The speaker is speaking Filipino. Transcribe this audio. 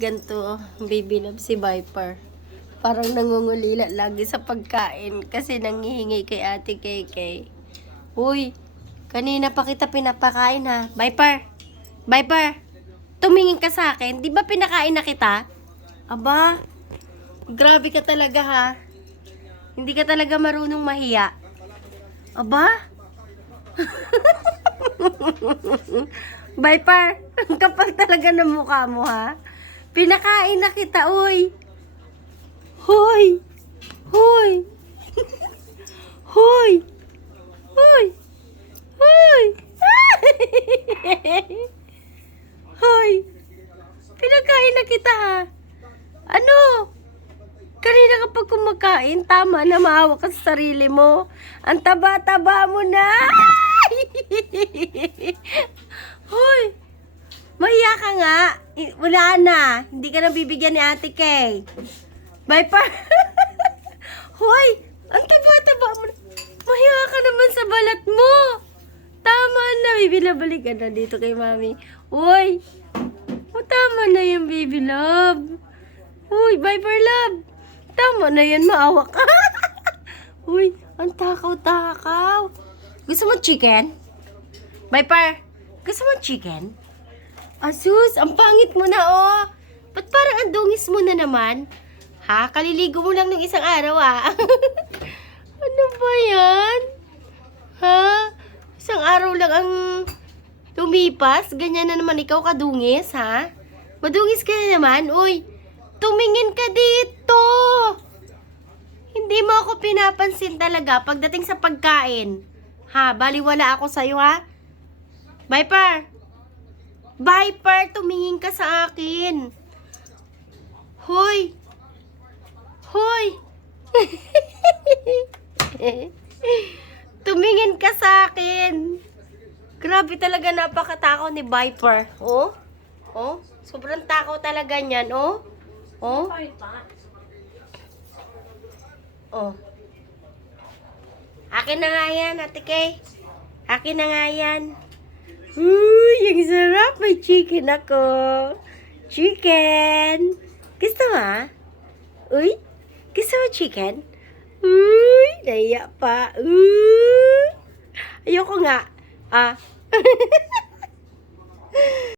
Ganto, baby love si Viper. Parang nangungulila lagi sa pagkain kasi nangihingi kay ate KK. Uy, kanina pa kita pinapakain ha. Viper, Viper, tumingin ka sa akin. Di ba pinakain na kita? Aba, grabe ka talaga ha. Hindi ka talaga marunong mahiya. Aba? Viper, kapal talaga ng mukha mo ha. Pinakain na kita, uy. Hoy! Hoy! Hoy! Hoy! Hoy! Hoy! Pinakain na kita ha. Ano? Kanina kapag kumakain, tama na maawa ka sa sarili mo. Ang taba-taba mo na. Hoy! Mahiya ka nga. I- Wala na. Hindi ka na bibigyan ni Ate Kay. Bye pa. Hoy! Ang taba-taba mo na. Mahiya ka naman sa balat mo. Tama na. Bibilabalik ka na dito kay Mami. Hoy! O, tama na yan, baby love. Uy, Viper love. Tama na yan, maawa ka. Uy, ang takaw-takaw. Gusto mo chicken? Viper, gusto mo chicken? Asus, ang pangit mo na, oh. Ba't parang ang dungis mo na naman? Ha? Kaliligo mo lang ng isang araw, ah. ano ba yan? Ha? Isang araw lang ang lumipas? Ganyan na naman ikaw kadungis, ha? Madungis ka na naman? Uy, tumingin ka dito! Hindi mo ako pinapansin talaga pagdating sa pagkain. Ha? Baliwala ako sa'yo, ha? Viper! Viper, tumingin ka sa akin. Hoy! Hoy! tumingin ka sa akin. Grabe talaga napakatakaw ni Viper. Oh? Oh? Sobrang takaw talaga niyan, oh? Oh? Oh. Akin na nga yan, Ate Kay. Akin na nga yan. Uy, ang sarap. Chicken ako. Chicken. Gusto mo? ah? Uy, gusto mo chicken? Uy, naiya pa. Uy. Ayoko nga. Ah.